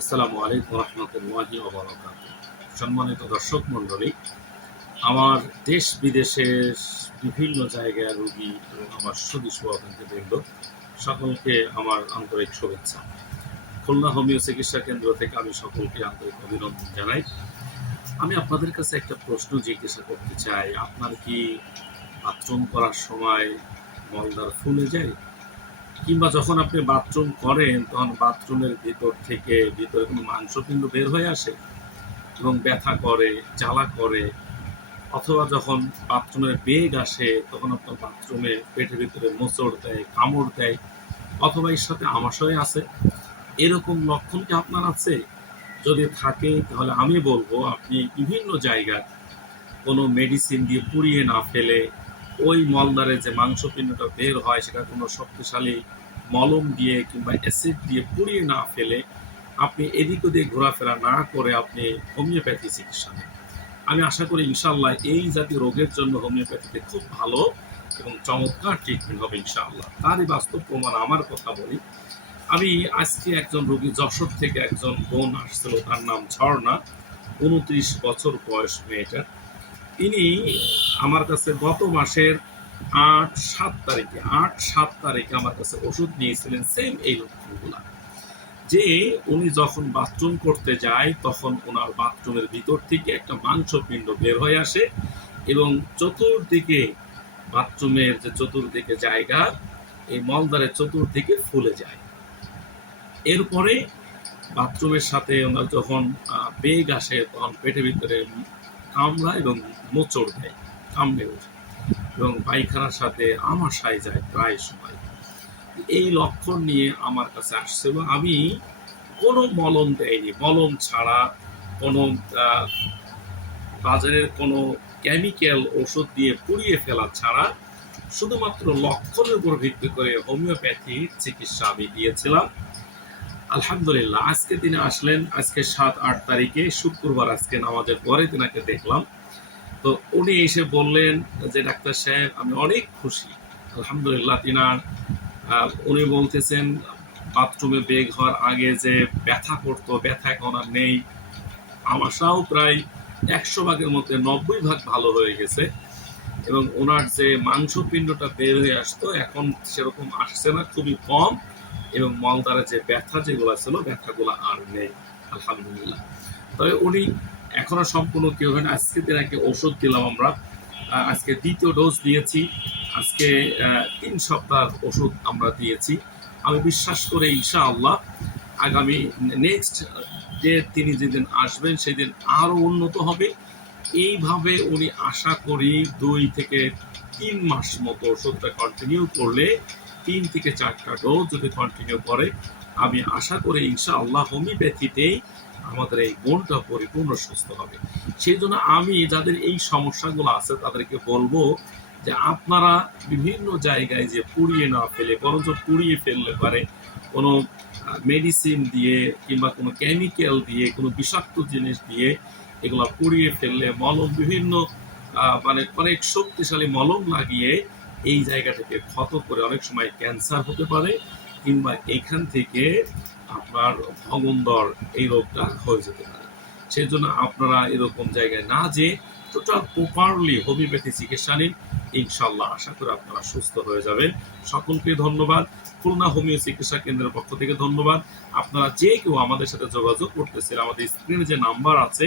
আসসালামু আলাইকুম রহমতুল্লাহি ওয়া বারাকাতুহু। সম্মানিত দর্শক মণ্ডলী, আমার দেশ বিদেশের বিভিন্ন জায়গার রোগী এবং আমার সুদী শুভাকাঙ্ক্ষীবৃন্দ সকলকে আমার আন্তরিক শুভেচ্ছা। খুলনা হোমিও চিকিৎসা কেন্দ্র থেকে আমি সকলকে আন্তরিক অভিনন্দন জানাই। আমি আপনাদের কাছে একটা প্রশ্ন জিজ্ঞাসা করতে চাই, আপনার কি বাথরুম করার সময় মলদ্বার ফুলে যায়? কিংবা যখন আপনি বাথরুম করেন তখন বাথরুমের ভিতরে কোনো মাংসপিণ্ড বের হয়ে আসে এবং ব্যথা করে, জ্বালা করে, অথবা যখন বাথরুমের বেগ আসে তখন আপনার বাথরুমে পেটের ভিতরে মোচড় দেয়, কামড় দেয়, অথবা এর সাথে আমাশয় আছে, এরকম লক্ষণ কি আপনার আছে? যদি থাকে তাহলে আমি বলবো আপনি বিভিন্ন জায়গায় কোনো মেডিসিন দিয়ে পুড়িয়ে না ফেলে ওই মলদ্বারে যে মাংসপিণ্ডটা বের হয় সেটা কোনো শক্তিশালী মলম দিয়ে কিংবা অ্যাসিড দিয়ে পুড়িয়ে না ফেলে আপনি এদিক ওদিক ঘোরাফেরা না করে আপনি হোমিওপ্যাথি চিকিৎসা নেন। আমি আশা করি ইনশাআল্লাহ এই জাতীয় রোগের জন্য হোমিওপ্যাথিতে খুব ভালো এবং চমৎকার ট্রিটমেন্ট হবে ইনশাআল্লাহ। তারই বাস্তব প্রমাণ আমার কথা বলি। আমি আজকে একজন রোগী যশোর থেকে একজন বোন আসছিল, তার নাম ঝর্ণা, 29 বছর বয়স মেয়েটার। তিনি আমার কাছে গত মাসের 8-7 তারিখে আমার কাছে ওষুধ নিয়েছিলেন সেম এই লক্ষণগুলা, যে উনি যখন বাথরুম করতে যায় তখন ওনার বাথরুমের ভিতর থেকে একটা মাংসপিণ্ড বের হয়ে আসে এবং চতুর্দিকে বাথরুমের যে চতুর্দিকে জায়গা এই মলদ্বারের চতুর্দিকে ফুলে যায়। এরপরে বাথরুমের সাথে ওনার যখন বেগ আসে তখন পেটের ভিতরে কামড়া এবং মোচড় দেয়, কামড়ে ওঠে এবং পায়খানার সাথে আমাশায় যায় প্রায় সময়। এই লক্ষণ নিয়ে আমার কাছে আসছে এবং আমি কোনো মলম দেয়নি, মলম ছাড়া কোনো বাজারের কোনো কেমিক্যাল ওষুধ দিয়ে পুড়িয়ে ফেলা ছাড়া শুধুমাত্র লক্ষণের উপর ভিত্তি করে হোমিওপ্যাথি চিকিৎসা আমি দিয়েছিলাম। আলহামদুলিল্লাহ আজকে তিনি আসলেন, আজকে 7-8 তারিখে শুক্রবার, আজকে নামাজের পরে তিনাকে দেখলাম। তো উনি এসে বললেন যে ডাক্তার সাহেব আমি অনেক খুশি। আলহামদুলিল্লাহ উনি বলতেছেন বাথরুমে বেগ হওয়ার আগে যে ব্যথা করতো, ব্যথা এখন আর নেই, আমাশাও প্রায় 100 ভাগের মধ্যে 90 ভাগ ভালো হয়ে গেছে এবং ওনার যে মাংসপিণ্ডটা বের হয়ে আসতো এখন সেরকম আসছে না, খুবই কম, এবং মলদ্বারে যে ব্যথা যেগুলো ছিল ব্যথাগুলো আর নেই আলহামদুলিল্লাহ। তবে উনি এখনো সম্পূর্ণ কেউ হয় না। আজকে দিনাকে ওষুধ দিলাম আমরা, আজকে দ্বিতীয় ডোজ দিয়েছি, আজকে 3 সপ্তাহ ওষুধ আমরা দিয়েছি। আমি বিশ্বাস করে ইনশাআল্লাহ আগামী নেক্সট যে তিনি যেদিন আসবেন সেদিন আরও উন্নত হবে। এইভাবে উনি আশা করি 2 থেকে 3 মাস মতো ওষুধটা কন্টিনিউ করলে, 3 থেকে 4টা ডোজ যদি কন্টিনিউ করে, আমি আশা করি ইনশাআল্লাহ হোমিওপ্যাথিতেই আমাদের এই বোনটা পরিপূর্ণ সুস্থ হবে। সেই জন্য আমি যাদের এই সমস্যাগুলো আছে তাদেরকে বলবো যে আপনারা বিভিন্ন জায়গায় যে পুড়িয়ে না ফেলে, বরঞ্চ পুড়িয়ে ফেললে পারে কোনো মেডিসিন দিয়ে কিংবা কোনো কেমিক্যাল দিয়ে, কোনো বিষাক্ত জিনিস দিয়ে এগুলো পুড়িয়ে ফেললে মলম বিভিন্ন মানে অনেক শক্তিশালী মলম লাগিয়ে এই জায়গাটাকে ক্ষত করে অনেক সময় ক্যান্সার হতে পারে কিংবা এখান থেকে আপনার ভগন্দর এই রোগটা হয়ে যেতে পারে। সেই জন্য আপনারা এরকম জায়গায় না যে টোটাল প্রপারলি হোমিওপ্যাথি চিকিৎসা নিন, ইনশাল্লাহ আশা করি আপনারা সুস্থ হয়ে যাবেন। সকলকে ধন্যবাদ। খুলনা হোমিও চিকিৎসা কেন্দ্রের পক্ষ থেকে ধন্যবাদ। আপনারা যে কেউ আমাদের সাথে যোগাযোগ করতেছেন, আমাদের স্ক্রিনে যে নাম্বার আছে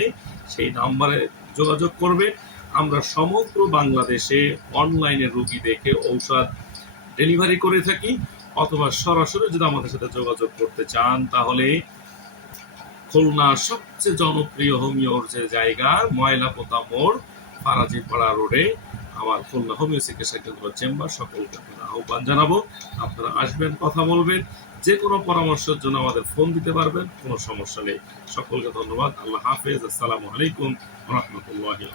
সেই নাম্বারে যোগাযোগ করবেন। আমরা সমগ্র বাংলাদেশে অনলাইনে রোগী দেখে ঔষধ ডেলিভারি করে থাকি, অথবা সরাসরি যদি আমাদের সাথে যোগাযোগ করতে চান তাহলে খুলনা সবচেয়ে জনপ্রিয় হোমিওর যে জায়গা ময়লাপোতা মোড়, ফারাজিপাড়া রোডে আমার খুলনা হোমিও চিকিৎসা কেন্দ্র চেম্বার, সকলকে আপনারা আহ্বান জানাবো। আপনারা আসবেন, কথা বলবেন, যে কোনো পরামর্শের জন্য আমাদের ফোন দিতে পারবেন, কোনো সমস্যা নেই। সকলকে ধন্যবাদ। আল্লাহ হাফেজ। আসসালামু আলাইকুম ওয়া রাহমাতুল্লাহি।